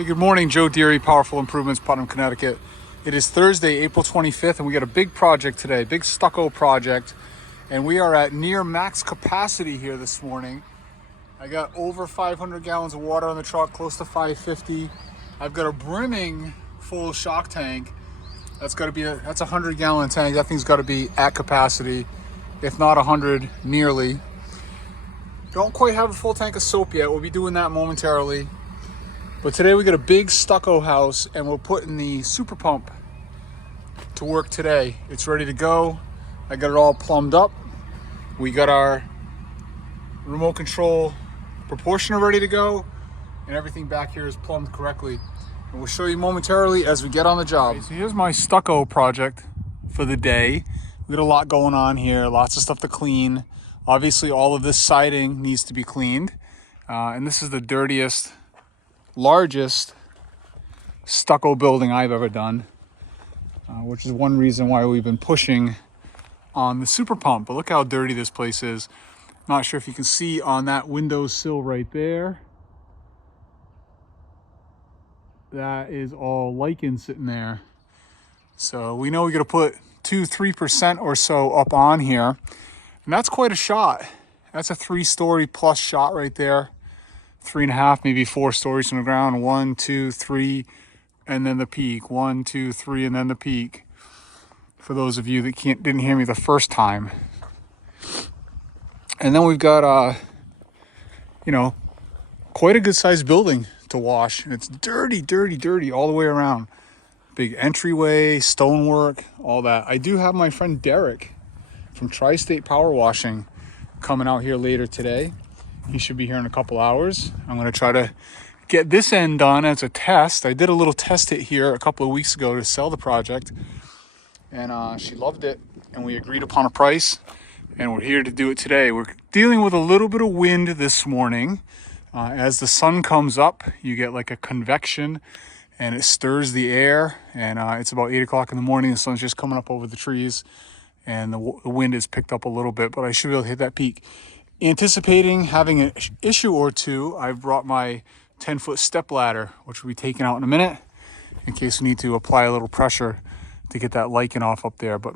Hey, good morning, Joe Deary, Powerful Improvements, Putnam, Connecticut. It is Thursday, April 25th, and we got a big project today, big stucco project, and we are at near max capacity here this morning. I got over 500 gallons of water on the truck, close to 550. I've got a brimming full shock tank. That's a 100-gallon tank. That thing's got to be at capacity, if not 100, nearly. Don't quite have a full tank of soap yet. We'll be doing that momentarily. But today we got a big stucco house and we're putting the super pump to work today. It's ready to go. I got it all plumbed up. We got our remote control proportioner ready to go, and everything back here is plumbed correctly. And we'll show you momentarily as we get on the job. Okay, so here's my stucco project for the day. We got a lot going on here, lots of stuff to clean. Obviously all of this siding needs to be cleaned. And this is the dirtiest, largest stucco building I've ever done, which is one reason why we've been pushing on the super pump. But look how dirty this place is. Not sure if you can see on that windowsill right there. That is all lichen sitting there. So we know we got to put 2-3% or so up on here, and that's quite a shot. That's a 3-story plus shot right there. 3.5, maybe 4 stories from the ground. 1, 2, 3, and then the peak. 1, 2, 3, and then the peak. For those of you that didn't hear me the first time. And then we've got quite a good sized building to wash. And it's dirty, dirty, dirty all the way around. Big entryway, stonework, all that. I do have my friend Derek from Tri-State Power Washing coming out here later today. He should be here in a couple hours. I'm going to try to get this end done as a test. I did a little test hit here a couple of weeks ago to sell the project, and she loved it, and we agreed upon a price, and we're here to do it today. We're dealing with a little bit of wind this morning. As the sun comes up, you get like a convection, and it stirs the air, and it's about 8 o'clock in the morning. The sun's just coming up over the trees, and the wind has picked up a little bit, but I should be able to hit that peak. Anticipating having an issue or two, I've brought my 10-foot step ladder, which will be taken out in a minute in case we need to apply a little pressure to get that lichen off up there. But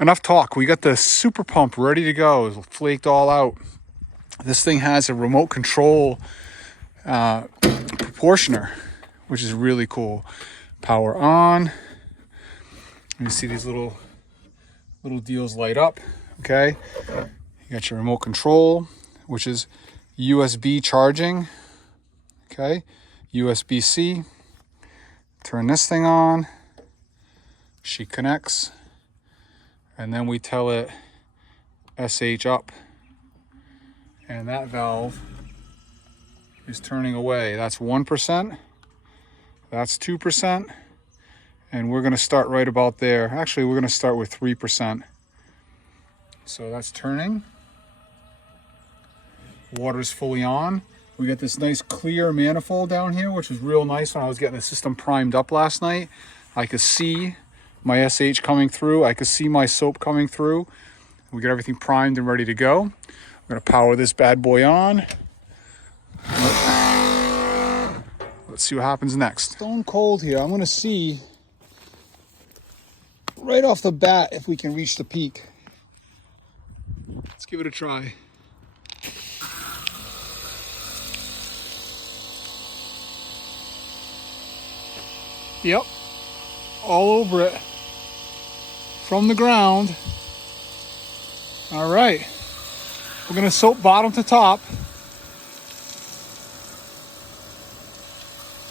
enough talk. We got the super pump ready to go. It's flaked all out. This thing has a remote control proportioner, which is really cool. Power on. You see these little deals light up. Okay. You got your remote control, which is USB charging. Okay, USB-C. Turn this thing on. She connects. And then we tell it SH up. And that valve is turning away. That's 1%. That's 2%. And we're going to start right about there. Actually, we're going to start with 3%. So that's turning. Water's fully on. We got this nice clear manifold down here, which is real nice. When I was getting the system primed up last night, I could see my SH coming through. I could see my soap coming through. We got everything primed and ready to go. I'm gonna power this bad boy on. Let's see what happens next. Stone cold here. I'm gonna see right off the bat if we can reach the peak. Let's give it a try. Yep, all over it from the ground. All right, we're gonna soap bottom to top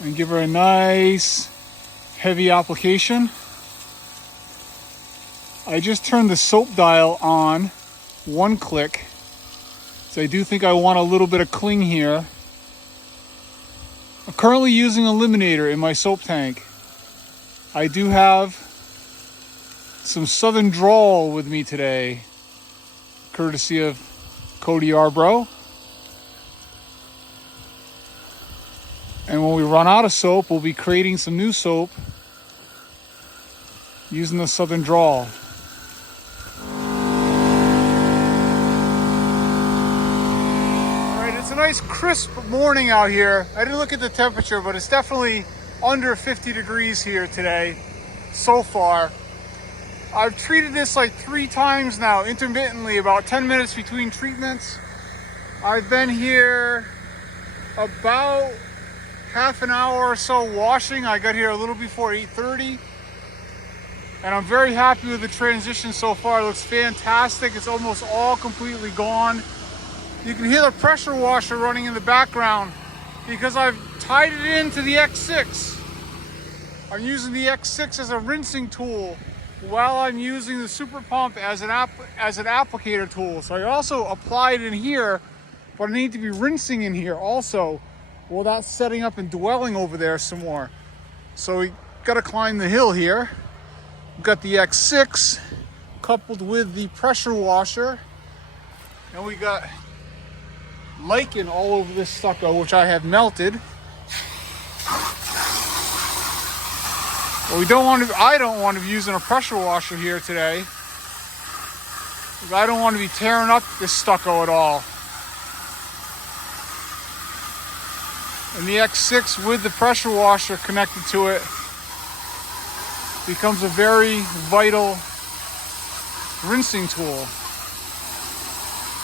and give her a nice heavy application. I just turned the soap dial on 1 click, so I do think I want a little bit of cling here. I'm currently using eliminator in my soap tank. I do have some Southern Drawl with me today, courtesy of Cody Arbro. And when we run out of soap, we'll be creating some new soap using the Southern Drawl. All right, it's an nice crisp morning out here. I didn't look at the temperature, but it's definitely under 50 degrees here today so far. I've treated this like 3 times now, intermittently, about 10 minutes between treatments. I've been here about half an hour or so washing. I got here a little before 8:30. And I'm very happy with the transition so far. It looks fantastic. It's almost all completely gone. You can hear the pressure washer running in the background because I've tied it into the X6. I'm using the X6 as a rinsing tool while I'm using the super pump as an applicator tool. So I also applied in here, but I need to be rinsing in here also. Well, that's setting up and dwelling over there some more. So we gotta climb the hill here. We've got the X6 coupled with the pressure washer, and we got lichen all over this stucco, which I have melted. But I don't want to be using a pressure washer here today, because I don't want to be tearing up this stucco at all. And the X6 with the pressure washer connected to it becomes a very vital rinsing tool.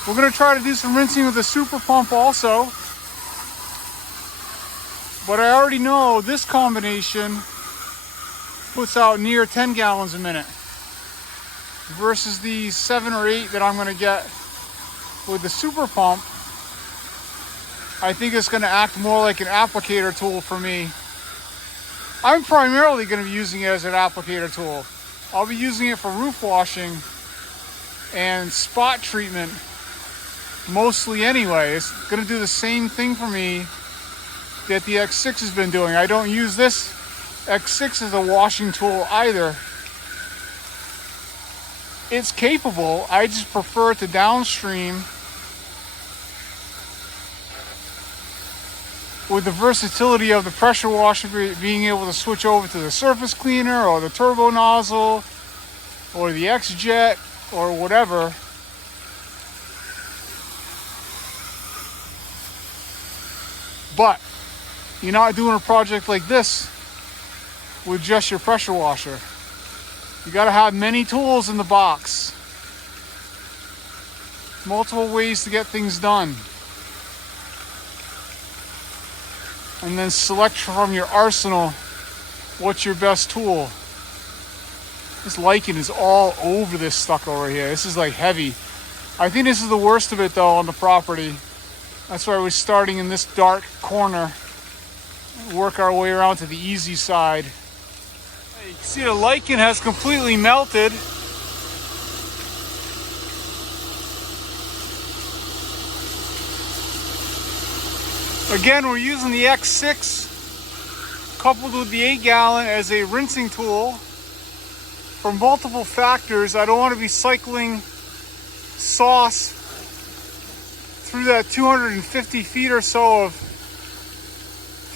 We're going to try to do some rinsing with the super pump also, but I already know this combination puts out near 10 gallons a minute versus the 7 or 8 that I'm going to get with the super pump. I think it's going to act more like an applicator tool for me. I'm primarily going to be using it as an applicator tool. I'll be using it for roof washing and spot treatment mostly anyway. It's going to do the same thing for me that the X6 has been doing. I don't use this X6 as a washing tool either. It's capable, I just prefer it to downstream with the versatility of the pressure washer being able to switch over to the surface cleaner or the turbo nozzle or the X-Jet or whatever. But you're not doing a project like this with just your pressure washer. You got to have many tools in the box. Multiple ways to get things done. And then select from your arsenal what's your best tool. This lichen is all over this stucco right here. This is like heavy. I think this is the worst of it though on the property. That's why we're starting in this dark corner. Work our way around to the easy side. You can see the lichen has completely melted. Again, we're using the X6 coupled with the 8-gallon as a rinsing tool for multiple factors. I don't want to be cycling sauce through that 250 feet or so of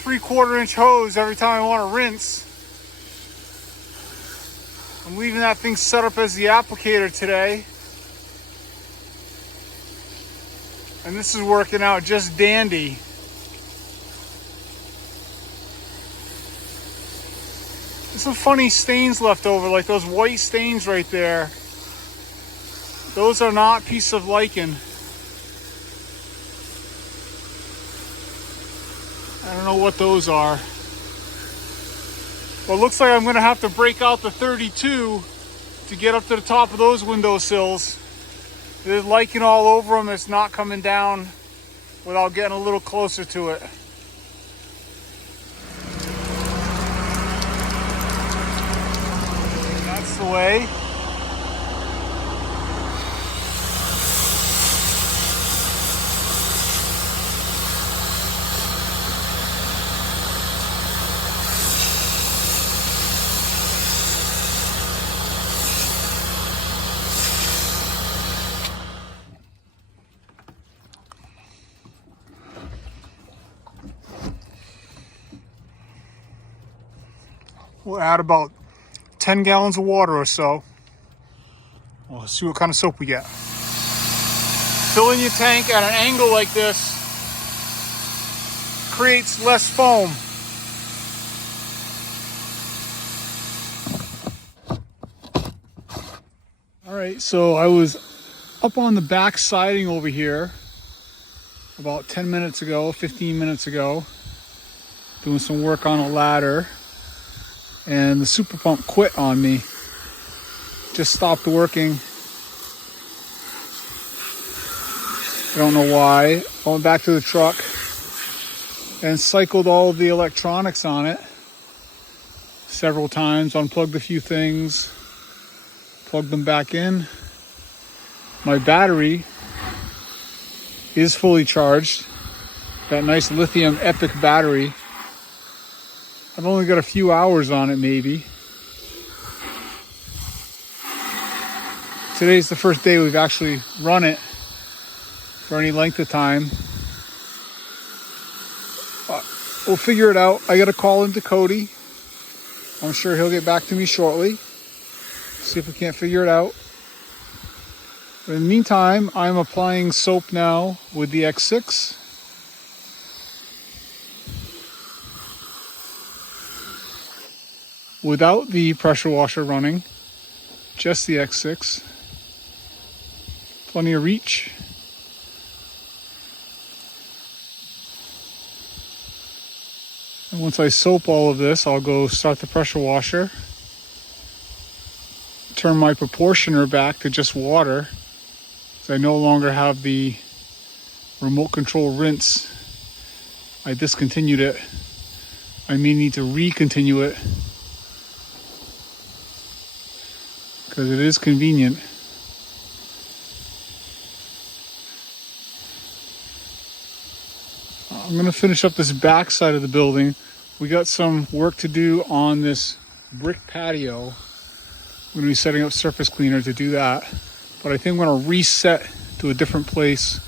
3/4 inch hose every time I want to rinse. I'm leaving that thing set up as the applicator today. And this is working out just dandy. There's some funny stains left over, like those white stains right there. Those are not pieces of lichen. I don't know what those are. Well, it looks like I'm going to have to break out the 32 to get up to the top of those windowsills. There's lichen all over them. It's not coming down without getting a little closer to it. That's the way. We'll add about 10 gallons of water or so. We'll see what kind of soap we get. Fill in your tank at an angle like this creates less foam. All right, so I was up on the back siding over here about 10 minutes ago, 15 minutes ago, doing some work on a ladder, and the super pump quit on me. Just stopped working. I don't know why. I went back to the truck and cycled all of the electronics on it several times, unplugged a few things, plugged them back in. My battery is fully charged. That nice lithium Epic battery. I've only got a few hours on it, maybe. Today's the first day we've actually run it for any length of time. We'll figure it out. I got to call into Cody. I'm sure he'll get back to me shortly. See if we can't figure it out. But in the meantime, I'm applying soap now with the X6. Without the pressure washer running, just the X6. Plenty of reach. And once I soap all of this, I'll go start the pressure washer. Turn my proportioner back to just water, so I no longer have the remote control rinse. I discontinued it. I may need to re-continue it because it is convenient. I'm going to finish up this back side of the building. We got some work to do on this brick patio. I'm going to be setting up surface cleaner to do that. But I think I'm going to reset to a different place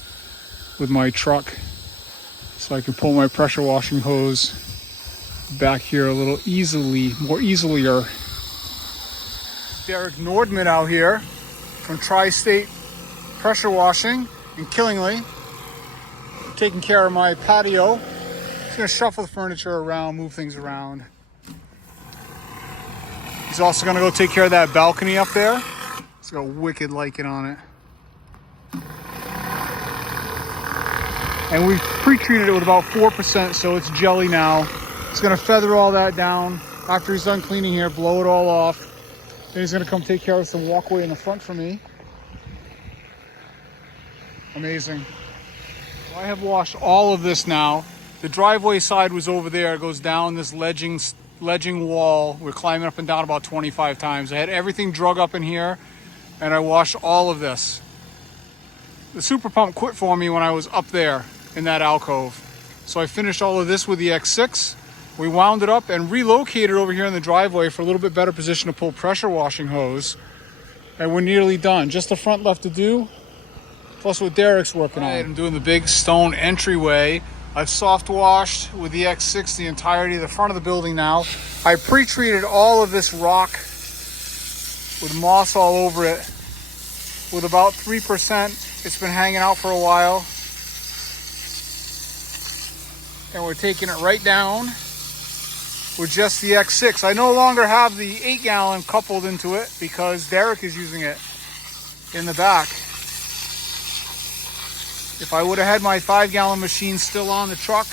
with my truck so I can pull my pressure washing hose back here a little more easilier. Derek Nordman out here from Tri-State Pressure Washing in Killingly, taking care of my patio. Just gonna shuffle the furniture around, move things around. He's also gonna go take care of that balcony up there. It's got a wicked lichen on it. And we've pre-treated it with about 4%, so it's jelly now. He's gonna feather all that down. After he's done cleaning here, blow it all off. Then he's gonna come take care of some walkway in the front for me. Amazing. I have washed all of this now. The driveway side was over there. It goes down this ledging wall. We're climbing up and down about 25 times. I had everything drug up in here, and I washed all of this. The super pump quit for me when I was up there in that alcove. So I finished all of this with the X6. We wound it up and relocated over here in the driveway for a little bit better position to pull pressure washing hose. And we're nearly done. Just the front left to do, plus what Derek's working on. I'm doing the big stone entryway. I've soft washed with the X6 the entirety of the front of the building now. I pre-treated all of this rock with moss all over it with about 3%. It's been hanging out for a while. And we're taking it right down with just the X6. I no longer have the 8-gallon coupled into it because Derek is using it in the back. If I would have had my 5-gallon machine still on the truck,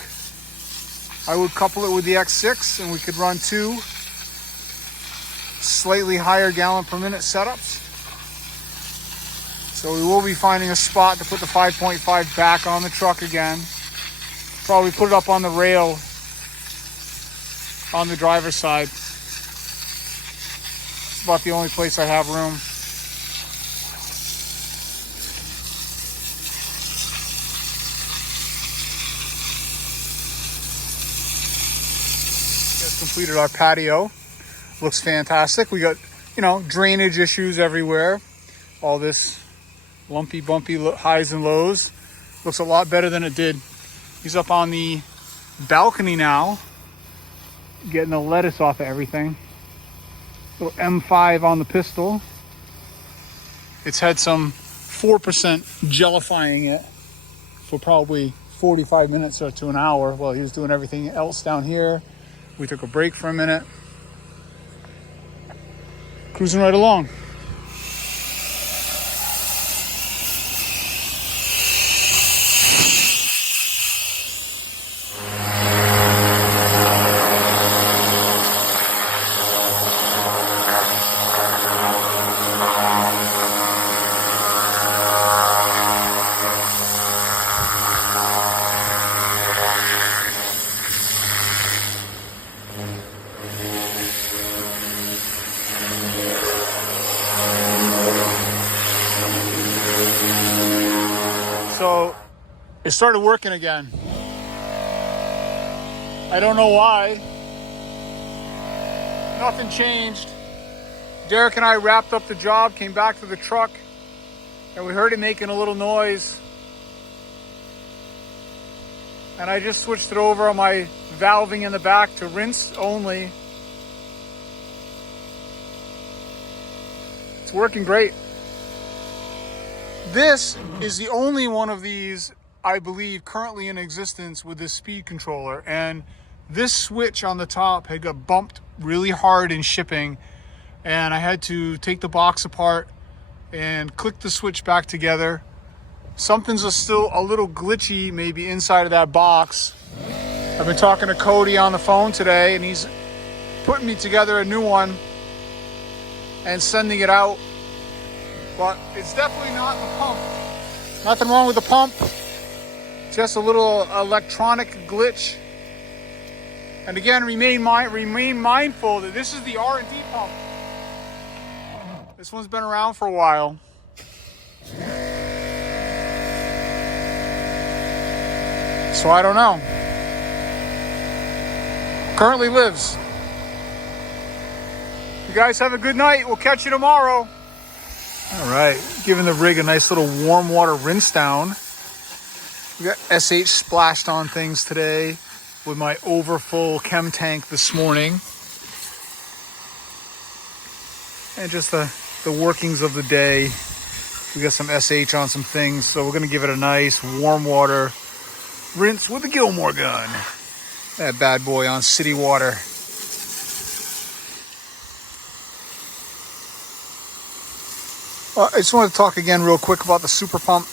I would couple it with the X6 and we could run 2 slightly higher gallon per minute setups. So we will be finding a spot to put the 5.5 back on the truck again. Probably put it up on the rail on the driver's side. It's about the only place I have room. Just completed our patio. Looks fantastic. We got, drainage issues everywhere. All this lumpy, bumpy highs and lows. Looks a lot better than it did. He's up on the balcony now, getting the lettuce off of everything. Little M5 on the pistol. It's had some 4% gellifying it for probably 45 minutes or to an hour while he was doing everything else down here. We took a break for a minute. Cruising right along. So it started working again. I don't know why. Nothing changed. Derek and I wrapped up the job, came back to the truck, and we heard it making a little noise. And I just switched it over on my valving in the back to rinse only. It's working great. This is the only one of these, I believe, currently in existence with this speed controller. And this switch on the top had got bumped really hard in shipping. And I had to take the box apart and click the switch back together. Something's still a little glitchy maybe inside of that box. I've been talking to Cody on the phone today, and he's putting me together a new one and sending it out. But it's definitely not the pump. Nothing wrong with the pump. Just a little electronic glitch. And again, remain mindful that this is the R&D pump. This one's been around for a while. So I don't know. Currently lives. You guys have a good night. We'll catch you tomorrow. All right, giving the rig a nice little warm water rinse down. We got SH splashed on things today with my overfull chem tank this morning. And just the workings of the day. We got some SH on some things, so we're gonna give it a nice warm water rinse with the Gilmore gun. That bad boy on city water. I just wanted to talk again real quick about the super pump.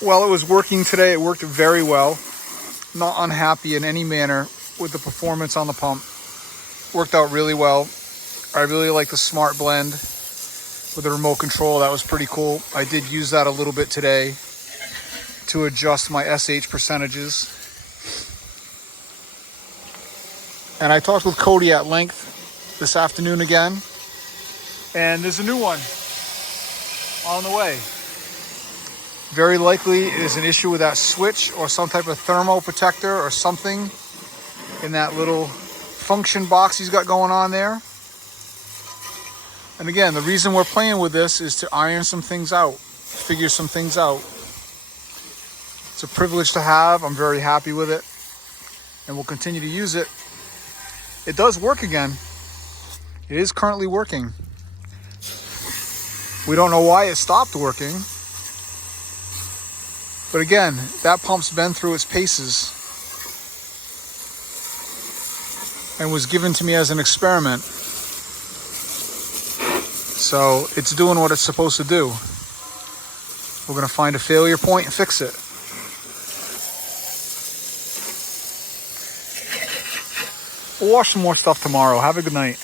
While it was working today, it worked very well. Not unhappy in any manner with the performance on the pump. Worked out really well. I really like the smart blend with the remote control. That was pretty cool. I did use that a little bit today to adjust my SH percentages. And I talked with Cody at length this afternoon again. And there's a new one on the way. Very likely it is an issue with that switch or some type of thermal protector or something in that little function box he's got going on there. And again, the reason we're playing with this is to iron some things out, figure some things out. It's a privilege to have. I'm very happy with it, and we'll continue to use it. It does work again. It is currently working. We don't know why it stopped working. But again, that pump's been through its paces and was given to me as an experiment. So it's doing what it's supposed to do. We're going to find a failure point and fix it. We'll wash some more stuff tomorrow. Have a good night.